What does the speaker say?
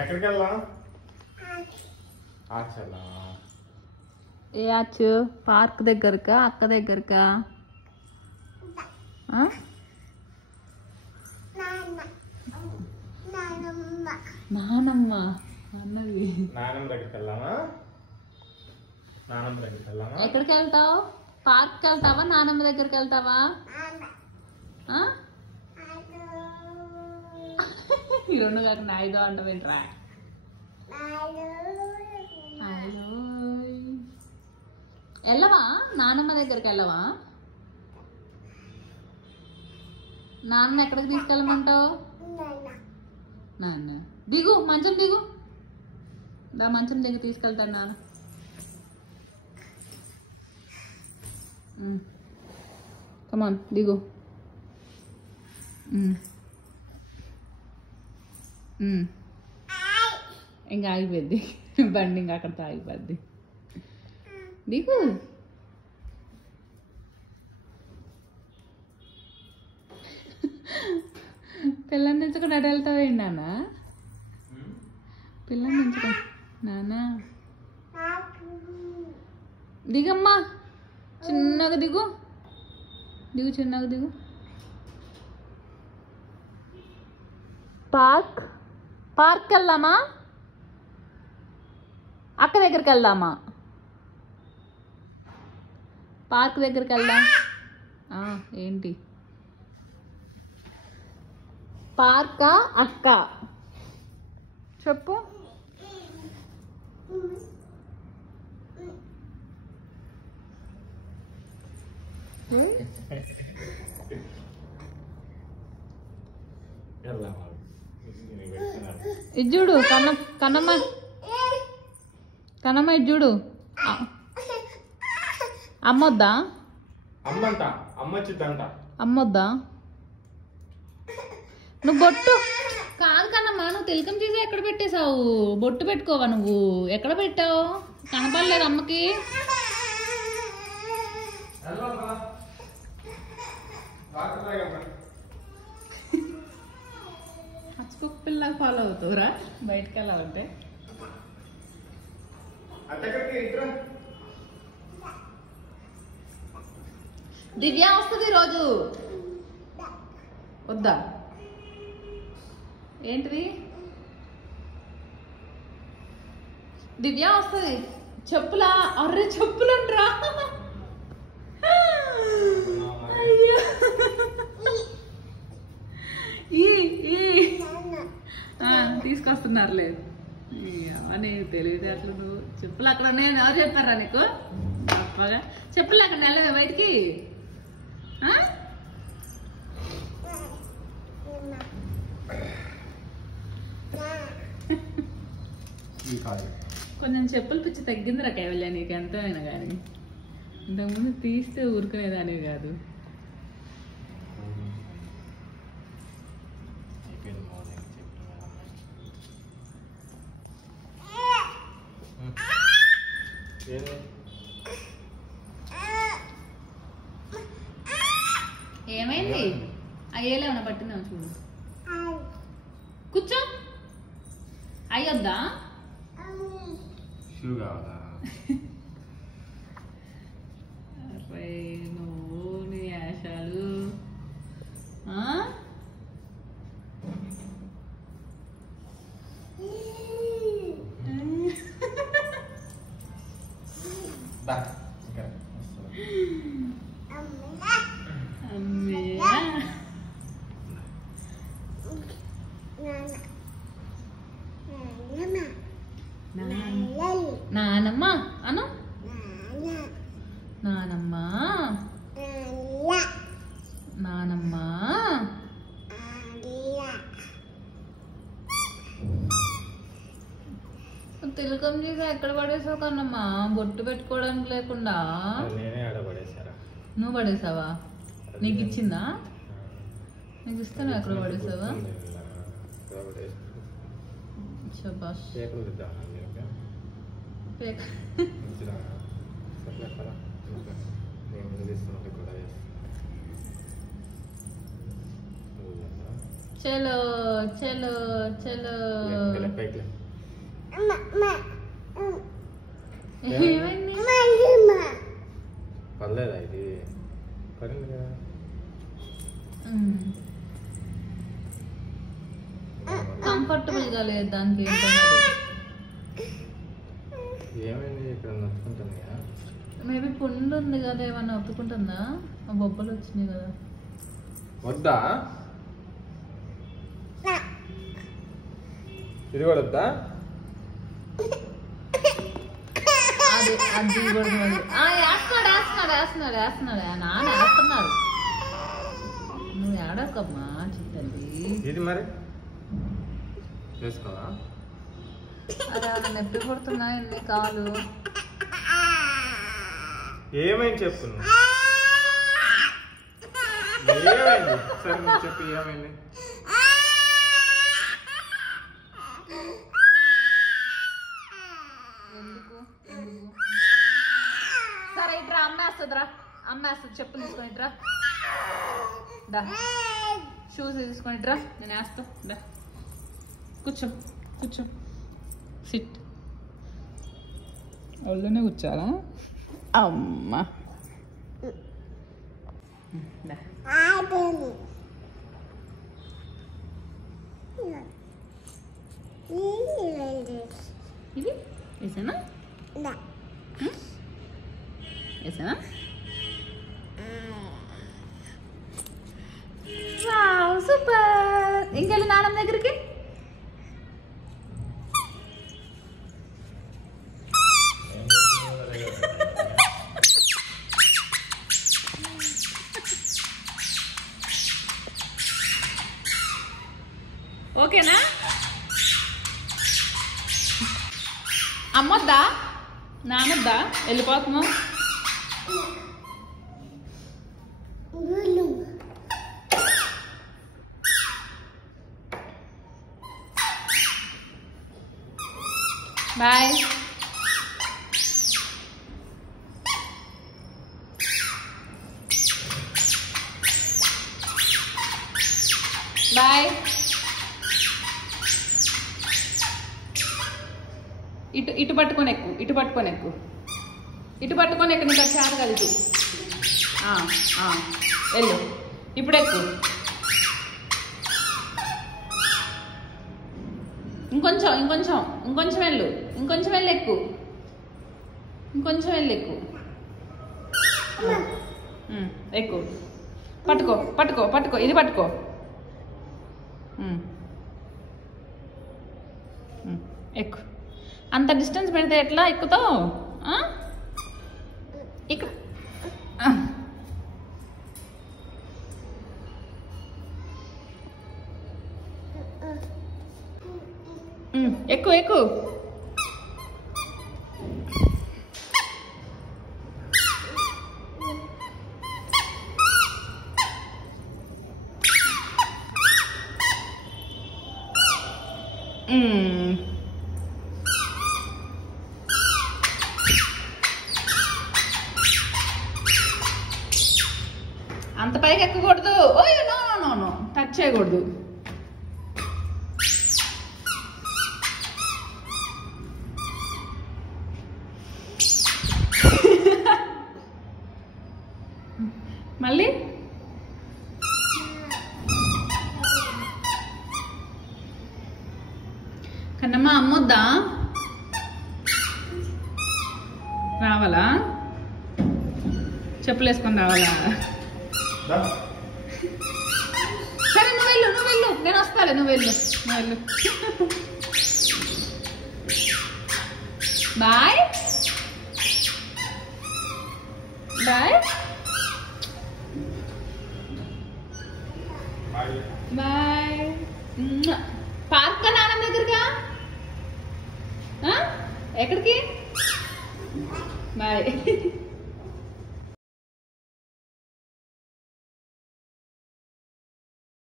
ఎక్కడికి వెళ్దాం? ఏ ఆచు పార్క్ దగ్గరకా అక్క దగ్గరకా? నానమ్మ అన్నది. నానమ్మ దగ్గరికి వెళ్దామా? నానమ్మ దగ్గరికి వెళ్దామా? ఎక్కడికి వెళ్తావు? పార్క్కి వెళ్తావా నానమ్మ దగ్గరికి వెళ్తావా? ఈ రెండు కాకుండా ఐదో అంటవేంట్రా? వెళ్ళవా నానమ్మ దగ్గరికి? వెళ్ళవా? నాన్న ఎక్కడికి తీసుకెళ్ళమంటావు? నాన్న దిగు, మంచం దిగు. దా మంచం దగ్గర తీసుకెళ్తాడు నాన్న. కమాన్ దిగు. ఇంకా ఆగిపోద్ది బండి, ఇంకా అక్కడితో ఆగిపోద్ది. దిగు. పిల్లని తెచ్చుకొని అటు వెళ్తావేంటి నాన్న? పిల్లని తెచ్చుకో నాన్న. దిగమ్మా, చిన్నగా దిగు. దిగు, చిన్నగా దిగు. పార్క్ వెళ్దామా? అక్క దగ్గరికి వెళ్దామా? పార్క్ దగ్గరికి వెళ్దాం. ఏంటి పార్కా అక్క చెప్పు. ఇజ్జుడు కన్నమ్మ ఇజ్జుడు. అమ్మొద్దా? అమ్మొద్దా? నువ్వు బొట్టు కాదు కన్నమ్మా, నువ్వు తిలకం చేసి ఎక్కడ పెట్టేశావు? బొట్టు పెట్టుకోవా నువ్వు? ఎక్కడ పెట్టావు? కనపడలేదు అమ్మకి. హచ్చుకుక్క పిల్లగా ఫాలో అవుతావురా బయటకు వెళ్ళాలంటే? దివ్య వస్తుంది ఈరోజు. వద్దా? ఏంటిది? దివ్య వస్తుంది. చెప్పులా? అర్రే చెప్పులంట్రా. అయ్యో తీసుకొస్తున్నారులే. అని తెలియదు అట్లా. నువ్వు చెప్పులు అక్కడ ఉన్నాయని ఎవరు చెప్పారా నీకు? తప్పగా చెప్పులు అక్కడ వెళ్ళవే బయటికి. కొంచెం చెప్పులు పిచ్చి తగ్గిందిరా కైవల్య నీకు, ఎంతైనా కానీ. ఇంతకుముందు తీస్తే ఊరుకునేదానివి కాదు. ఏమైంది? అయ్యేలేమన్నా పట్టిందేమో చూడు. కూర్చో. అయ్యొద్దా? అరే నువ్వు నీ ఆశాలు. నానమ్మ అను. నానమ్మ నానమ్మ. తిలకం చేసి ఎక్కడ పడేసావు కన్నమ్మా? బొట్టు పెట్టుకోవడానికి లేకుండా. నువ్వు పడేసావా? నీకు ఇచ్చిందా? నీకు ఇస్తే నువ్వు ఎక్కడ పడేసావా? శబాష్. చలో చలో చలో. ఏమైంది? పర్లేదా ఇది పడింది కదా. కంఫర్టబుల్ గా లేదు దానికి. ఏమైంది ఇక్కడ నొచ్చుకుంటుంది? మేబీ పుండు ఉంది కదా, ఏమన్నా ఒత్తుకుంటుందా? ఆ బొబ్బలు వచ్చినాయి కదా. వద్దా? ఇది కూడా వద్దా? అది అది కూడా వేస్తున్నాడు వేస్తున్నాడు వేస్తున్నాడు వేస్తున్నాడు. నాన్న వేస్తున్నారు. నువ్వు ఏడకమ్మా చిట్టండి. ఇది మరి వేసుకోవా? అదే నొప్పి పుడుతున్నా ఎన్ని కాలు. ఏమైంది చెప్పున్నా? ఏమైంది సరే నువ్వు చెప్పు ఏమైంది? సరే ఇట్రా, అమ్మేస్తుందిరా, అమ్మేస్తుంది. చెప్పులు తీసుకొని ఇట్రా, దా షూస్ తీసుకొని ఇట్రా, నేను వేస్తా. దా కూర్చో కూర్చో, సిట్. ఒళ్ళోనే కూర్చోాలా? అమ్మా ఇది వేసానా వేసానా? సూపర్. ఇంకెళ్ళి నాన్నమ్మ దగ్గరికి. ఓకేనా? అమ్మొద్దా నానొద్దా? వెళ్ళిపోతున్నావు. బాయ్. బాయ్. ఇటు ఇటు పట్టుకొని ఎక్కు, ఇటు పట్టుకొని ఎక్కు, ఇటు పట్టుకొని ఎక్కు. నీకు చాలు కదా ఇటు. వెళ్ళు, ఇప్పుడు ఎక్కు. ఇంకొంచెం ఇంకొంచెం ఇంకొంచెం వెళ్ళు, ఇంకొంచెం వెళ్ళి ఎక్కు, ఇంకొంచెం వెళ్ళి ఎక్కు. ఎక్కు. పట్టుకో పట్టుకో పట్టుకో, ఇది పట్టుకో. ఎక్కు. అంత డిస్టెన్స్ పెడితే ఎట్లా ఎక్కుతావు? ఇక్కడ ఎక్కు ఎక్కు. అంత పైకి ఎక్కకూడదు. ఓయ్ నో నో నో, టచ్ చేయకూడదు. మళ్ళీ కన్నమ్మ అమ్మొద్దా? రావాలా? చెప్పులు వేసుకొని రావాలా? సరే నువ్వు వెళ్ళు, నువ్వు వెళ్ళు, నేను వస్తాలే. నువ్వు వెళ్ళు, నువ్వు వెళ్ళు. Bye bye bye. పార్క్ నాన్న దగ్గరగా. ఎక్కడికి? బాయ్.